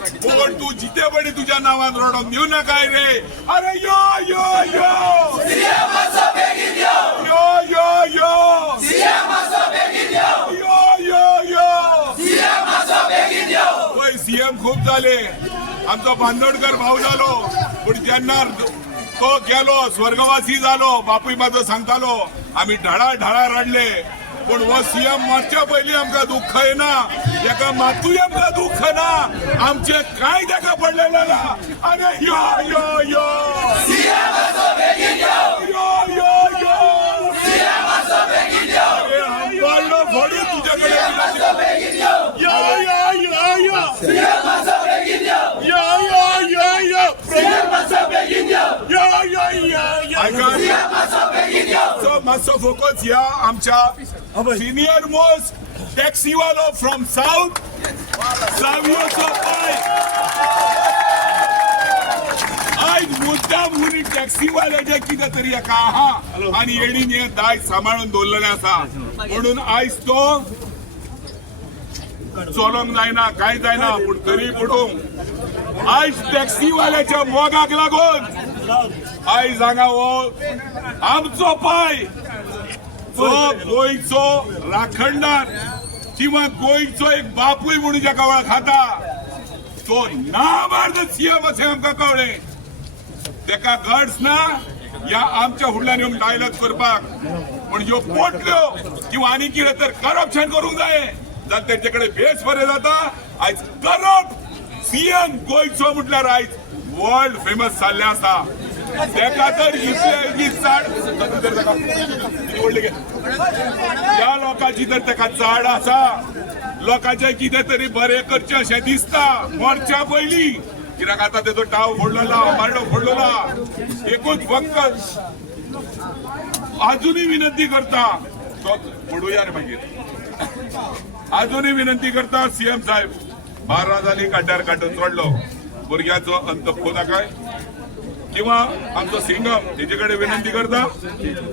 पण तू जिथे पडी तुझ्या नावान रडून दिवं नका रे. अरे यो यो यो. यो यो यो. यो यो यो. सीएम खूप झाले. आमचो बांदोडकर भाऊ झालो. पण जेन्ना तो गेलो स्वर्गवासी झालो. बापू माझं सांगतालो. आम्ही ढाळा ढाळा रडले. पण हो सीएम मारच्या पहिली आमकां दुःख येना एका मातूय आमकां दुःख ना? आमचे काय तेका पडलेले ना? आनी यो यो यो. फडी तुजे कडेन मातसो फोकस या आमच्या सिनियर मोस्ट टॅक्सीवालो फ्रॉम साऊथ सावियो पाय आयज मुद्दाम हुनी टॅक्सीवाल्याचे कितें तरी एका आहा आनी येणीन हें दायज सांबाळून दवरलेलें आसा म्हणून आयज तो चलोंक जायना कांय जायना पूण तरी पडूंक आयज टॅक्सीवाल्याच्या मोगाक लागून. आयज हांगा हो आमचो पाय तो गोंयचो राखणदार किंवा गोंयचो एक बापूय म्हणून ज्या कवळा वळखाता तो नाबार्द सीएम असे आमकां कळ्ळें तेका गट्स ना ह्या आमच्या फुडल्यान येवन डायलॉग करपाक. पण ह्यो पोटल्यो किंवा आनी कितें तर करप्शन करूंक जाय. जाल्यार तेचे कडेन बेस बरें जाता आयज करप्ट सीएम गोंयचो म्हटल्यार आयज वर्ल्ड फेमस जाल्ले आसा. तेका तर इतले चाड किती त्या लोकांची तर तेका चाड आसा लोकांचे कितें तरी बरें करचें अशें दिसता मरच्या पयलीं कित्याक आतां तेजो टाव फोडलेला मारडो फोडलेला. एकूच फक्त अजूनही विनंती करता तो पडूया रे मागीर अजूनही विनंती करता सीएम साहेब बारा जाली काड्यार काडून सोडलो. भुरग्याचो अंत काय? किंवा आमचो सिंगम तेजे कडेन विनंती करता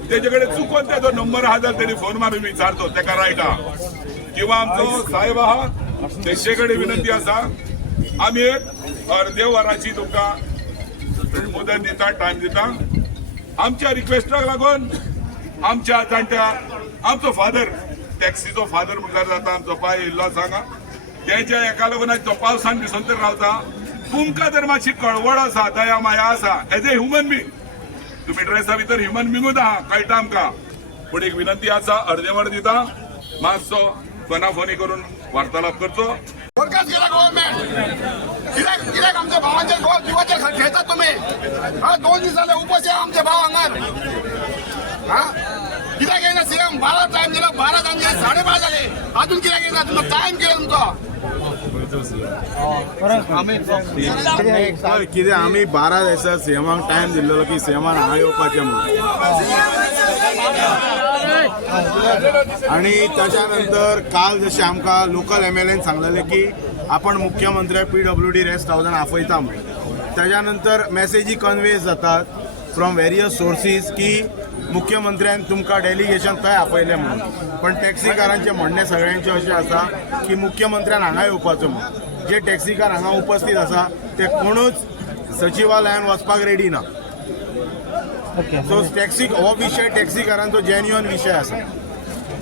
तेजे कडेन चुकून तेजो नंबर आहा जाल्यार तेणी फोन मारून विचारतो तेका रायटा किंवा आमचो साहेब आहा तेचे कडेन विनंती आसा आमी एक अर्दे वराची तुमकां मुदत दिता टायम दिता. आमच्या रिक्वेस्टाक लागून आमच्या जाणट्या आमचो फादर टॅक्सीचो फादर म्हणल्यार जाता आमचो पाय येयल्लो सांगा. तेच्या एका लागून आज तो पावसान दिसून तर रावता. तुमकां तर मातशी कळवळ आसा दया माया आसा. एज ए ह्युमन बींग तुम्ही ड्रेसा भितर ह्युमन बिंगूच आहा कळटा आमकां. पूण एक विनंती आसा अर्दे वर दिता मातसो फोनाफोनी करून वार्तालाप करचो वरकाच गेला गव्हर्नमेंट कित्याक कित्याक आमच्या भावांचे गोळ जीवाचे खेळतात तुम्ही. दोन दीस जाले उपाशी आमच्या भाव हांगार हा? कित्याक येयना सीएम बारा टाइम दिला बारा टाइम दिला साडेबारा झाले. अजून किती येयना तुमचा टाइम केला तुमचा? किती आम्ही बारा दिसा सीएमाक टाइम दिलेलो की सीएमान हांगा येवपाचें म्हणून. आणि त्याच्यानंतर काल जशें आमकां लोकल एम एल एन सांगलेलें की आपण मुख्यमंत्र्याक पी डब्ल्यू डी रेस्ट हावजान आपयता म्हणून. त्याच्यानंतर मेसेजी कन्वे जातात फ्रॉम वेरियस सोर्सीस की मुख्यमंत्र्यान तुमकां डेलिगेशन थंय आपयलें म्हणून. पण टॅक्सीकारांचें म्हणणें सगळ्यांचें अशें आसा की मुख्यमंत्र्यान हांगा येवपाचो म्हणून जे टॅक्सीकार हांगा उपस्थित आसा ते कोणूच सचिवालयान वचपाक रेडी ना. सो टॅक्सी हो विशय टॅक्सीकारांचो जेन्युअन विशय आसा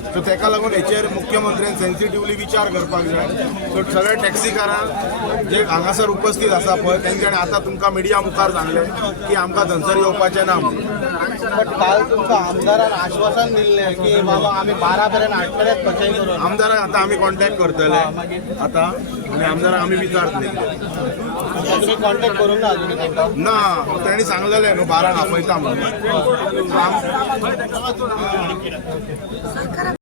सो तेका लागून हेचेर मुख्यमंत्र्यान सेन्सिटिव्हली विचार करपाक जाय. सो सगळे टॅक्सीकारांक जे हांगासर उपस्थित आसा पळय तेंच्यानी आतां तुमकां मिडिया मुखार सांगलें की आमकां थंयसर येवपाचें ना म्हणून. बट काल तुमकां आमदारान आश्वासन दिल्लें की बाबा आमी बारा पर्यंत हाडटलेच खंयच्याय करून आमदाराक आतां आमी कॉन्टॅक्ट करतले. आतां आनी आमदाराक आमी विचारतले कॉन्टॅक्ट करूंक ना अजून ना तेणी सांगलेलें न्हू बाराक आपयता म्हणून.